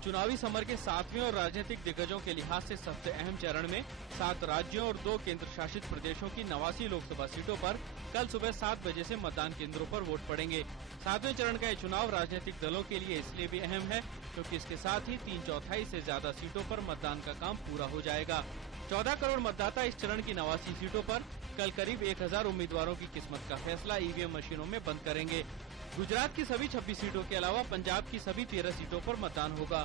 चुनावी समर के 7वें और राजनीतिक दिग्गजों के लिहाज से सबसे अहम चरण में 7 राज्यों और 2 केंद्र शासित प्रदेशों की 89 लोकसभा सीटों पर कल सुबह 7 बजे से मतदान केंद्रों पर वोट पड़ेंगे। 7वें चरण का ये चुनाव राजनीतिक दलों के लिए इसलिए भी अहम है क्योंकि इसके साथ ही 3/4 से ज्यादा सीटों पर मतदान का काम पूरा हो जाएगा। 14 करोड़ मतदाता इस चरण की 89 सीटों पर कल करीब 1000 उम्मीदवारों की किस्मत का फैसला ईवीएम मशीनों में बंद करेंगे। गुजरात की सभी 26 सीटों के अलावा पंजाब की सभी 13 सीटों पर मतदान होगा।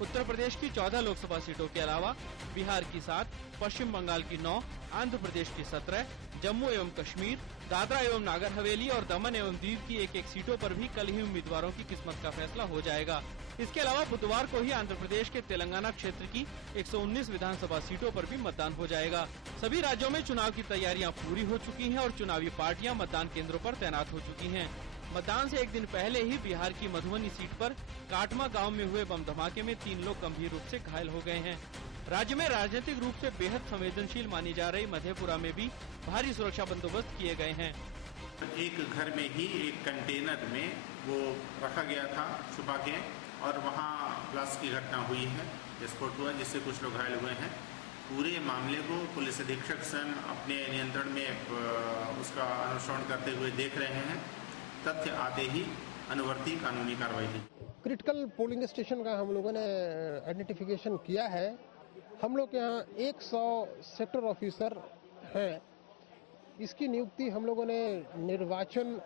उत्तर प्रदेश की 14 लोकसभा सीटों के अलावा बिहार की 7, पश्चिम बंगाल की 9, आंध्र प्रदेश की 17, जम्मू एवं कश्मीर, दादरा एवं नागर हवेली और दमन एवं दीव की 1-1 सीटों पर भी कल ही उम्मीदवारों की किस्मत का फैसला हो जाएगा। इसके अलावा बुधवार को ही आंध्र प्रदेश के तेलंगाना क्षेत्र की 119 विधानसभा सीटों पर भी मतदान हो जाएगा। सभी राज्यों में चुनाव की तैयारियां पूरी हो चुकी हैं और चुनावी पार्टियां मतदान केंद्रों पर तैनात हो चुकी हैं। मतदान से एक दिन पहले ही बिहार की मधुबनी सीट पर काटमा गांव में हुए बम धमाके में 3 लोग गंभीर रूप से घायल हो गए हैं। राज्य में राजनीतिक रूप से बेहद संवेदनशील मानी जा रही मधेपुरा में भी भारी सुरक्षा बंदोबस्त किए गए हैं। एक घर में ही एक कंटेनर में वो रखा गया था छुपा के और वहाँ ब्लास्ट की घटना हुई है, विस्फोट हुआ जिससे कुछ लोग घायल हुए हैं। पूरे मामले को पुलिस अधीक्षक स्वयं अपने नियंत्रण में उसका अनुसरण करते हुए देख रहे हैं। तथ्य आते ही अनुवर्ती कानूनी कार्रवाई की। क्रिटिकल पोलिंग स्टेशन का हम लोगों ने आइडेंटिफिकेशन किया है। हम लोग यहाँ 100 सेक्टर ऑफिसर हैं। इसकी नियुक्ति हम लोगों ने निर्वाचन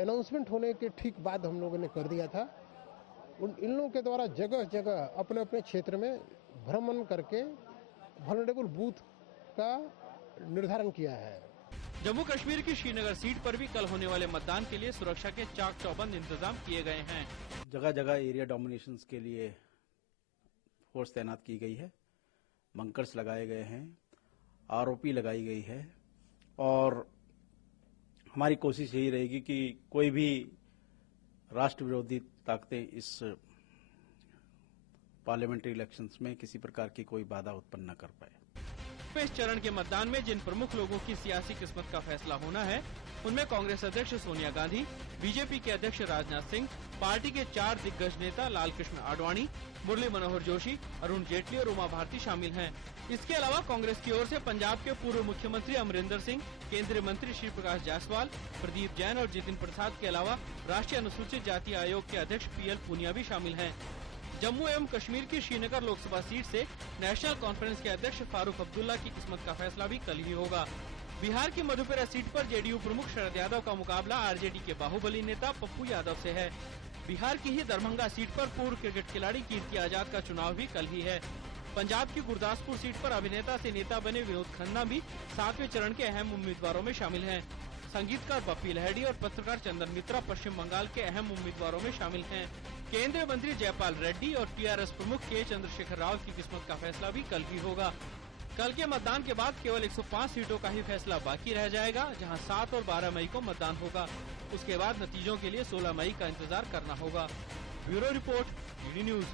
अनाउंसमेंट होने के ठीक बाद हम लोगों ने कर दिया था। इन लोगों के द्वारा जगह जगह अपने अपने क्षेत्र में भ्रमण करके वल्नरेबल बूथ का निर्धारण किया है। जम्मू कश्मीर की श्रीनगर सीट पर भी कल होने वाले मतदान के लिए सुरक्षा के चाक चौबंद इंतजाम किए गए हैं। जगह जगह एरिया डोमिनेशन के लिए फोर्स तैनात की गई है, बंकर्स लगाए गए हैं, आरओपी लगाई गई है और हमारी कोशिश यही रहेगी कि कोई भी राष्ट्र विरोधी ताकतें इस पार्लियामेंट्री इलेक्शंस में किसी प्रकार की कोई बाधा उत्पन्न न कर पाए। इस चरण के मतदान में जिन प्रमुख लोगों की सियासी किस्मत का फैसला होना है उनमें कांग्रेस अध्यक्ष सोनिया गांधी, बीजेपी के अध्यक्ष राजनाथ सिंह, पार्टी के 4 दिग्गज नेता लालकृष्ण आडवाणी, मुरली मनोहर जोशी, अरुण जेटली और उमा भारती शामिल हैं। इसके अलावा कांग्रेस की ओर से पंजाब के पूर्व मुख्यमंत्री अमरिंदर सिंह, केंद्रीय मंत्री श्री प्रकाश जायसवाल, प्रदीप जैन और जितिन प्रसाद के अलावा राष्ट्रीय अनुसूचित जाति आयोग के अध्यक्ष PL पूनिया भी शामिल हैं। जम्मू एवं कश्मीर की श्रीनगर लोकसभा सीट से नेशनल कॉन्फ्रेंस के अध्यक्ष फारूक अब्दुल्ला की किस्मत का फैसला भी कल ही होगा। बिहार की मधुपेरा सीट पर जेडीयू प्रमुख शरद यादव का मुकाबला आरजेडी के बाहुबली नेता पप्पू यादव से है। बिहार की ही दरभंगा सीट पर पूर्व क्रिकेट खिलाड़ी कीर्ति आजाद का चुनाव भी कल ही है। पंजाब की गुरदासपुर सीट पर अभिनेता से नेता बने विनोद खन्ना भी 7वें चरण के अहम उम्मीदवारों में शामिल हैं। संगीतकार बप्पी लहड़ी और पत्रकार चंदन मित्रा पश्चिम बंगाल के अहम उम्मीदवारों में शामिल हैं। केंद्रीय मंत्री जयपाल रेड्डी और टीआरएस प्रमुख के चंद्रशेखर राव की किस्मत का फैसला भी कल ही होगा। कल के मतदान के बाद केवल 105 सीटों का ही फैसला बाकी रह जाएगा, जहां 7 और 12 मई को मतदान होगा। उसके बाद नतीजों के लिए 16 मई का इंतजार करना होगा। Bureau report, DD news.